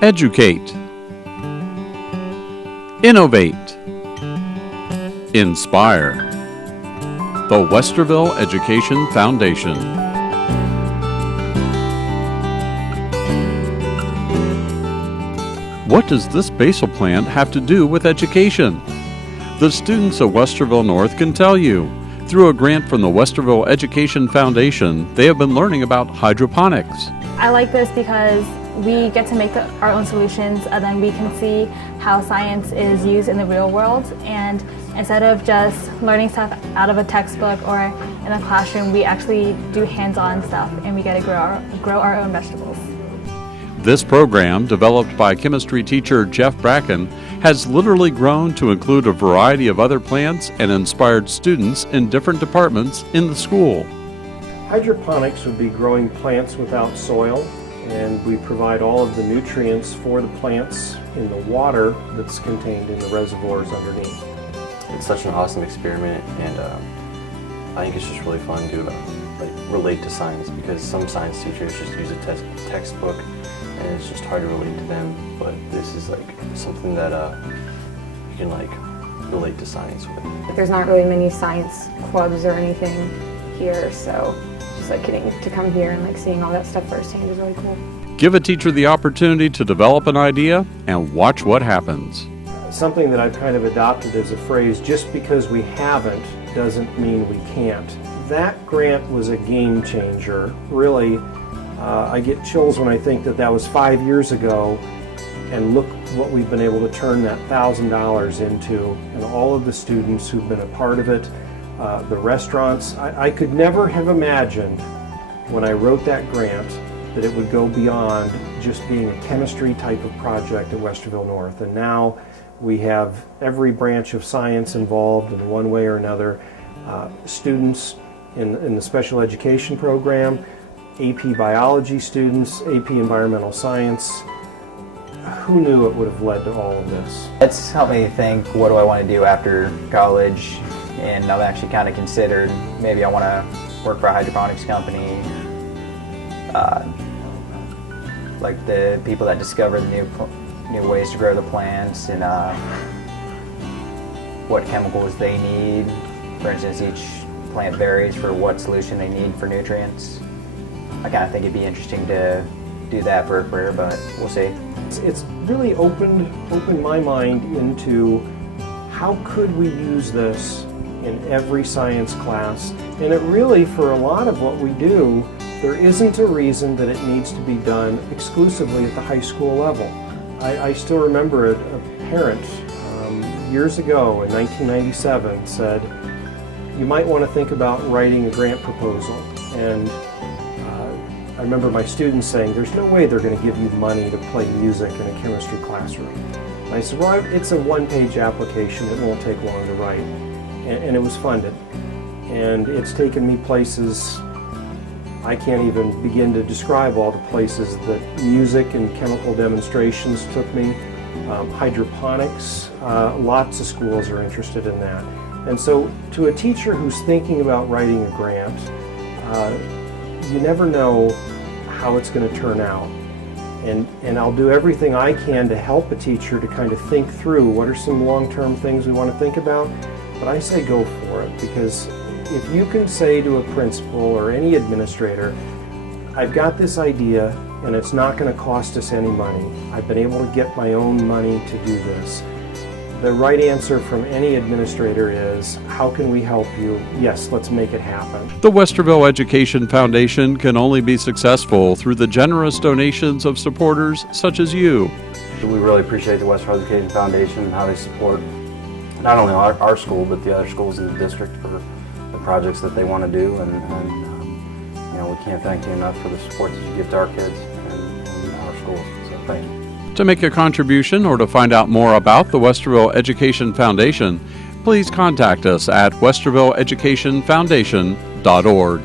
Educate. Innovate. Inspire. The Westerville Education Foundation. What does this basal plant have to do with education? The students of Westerville North can tell you. Through a grant from the Westerville Education Foundation, they have been learning about hydroponics. I like this because we get to make our own solutions, and then we can see how science is used in the real world. And instead of just learning stuff out of a textbook or in a classroom, we actually do hands-on stuff, and we get to grow our own vegetables. This program, developed by chemistry teacher Jeff Bracken, has literally grown to include a variety of other plants and inspired students in different departments in the school. Hydroponics would be growing plants without soil, and we provide all of the nutrients for the plants in the water that's contained in the reservoirs underneath. It's such an awesome experiment, and I think it's just really fun to relate to science, because some science teachers just use a textbook and it's just hard to relate to them, but this is something that you can relate to science with. There's not really many science clubs or anything here, so just getting to come here and seeing all that stuff firsthand is really cool. Give a teacher the opportunity to develop an idea and watch what happens. Something that I've kind of adopted as a phrase, just because we haven't doesn't mean we can't. That grant was a game changer. Really, I get chills when I think that was 5 years ago, and look what we've been able to turn that $1,000 into, and all of the students who've been a part of it, the restaurants. I could never have imagined when I wrote that grant that it would go beyond just being a chemistry type of project at Westerville North. And now we have every branch of science involved in one way or another. Students in the special education program, AP biology students, AP environmental science. Who knew it would have led to all of this? It's helped me think, what do I want to do after college? And I've actually kind of considered, maybe I want to work for a hydroponics company. Like the people that discover the new ways to grow the plants, and what chemicals they need. For instance, each plant varies for what solution they need for nutrients. I kind of think it'd be interesting to do that for a career, but we'll see. It's really opened my mind into how could we use this in every science class. And it really, for a lot of what we do, there isn't a reason that it needs to be done exclusively at the high school level. I still remember a parent years ago in 1997 said, you might want to think about writing a grant proposal. And I remember my students saying, there's no way they're going to give you money to play music in a chemistry classroom. And I said, well, it's a one-page application. It won't take long to write. And it was funded. And it's taken me places I can't even begin to describe, all the places that music and chemical demonstrations took me. Hydroponics, lots of schools are interested in that. And so to a teacher who's thinking about writing a grant, you never know how it's going to turn out. And I'll do everything I can to help a teacher to kind of think through what are some long-term things we want to think about. But I say go for it, because if you can say to a principal or any administrator, I've got this idea and it's not going to cost us any money. I've been able to get my own money to do this. The right answer from any administrator is, how can we help you? Yes, let's make it happen. The Westerville Education Foundation can only be successful through the generous donations of supporters such as you. We really appreciate the Westerville Education Foundation and how they support not only our school, but the other schools in the district for the projects that they want to do. And we can't thank you enough for the support that you give to our kids and our schools. So thank you. To make a contribution or to find out more about the Westerville Education Foundation, please contact us at westervilleeducationfoundation.org.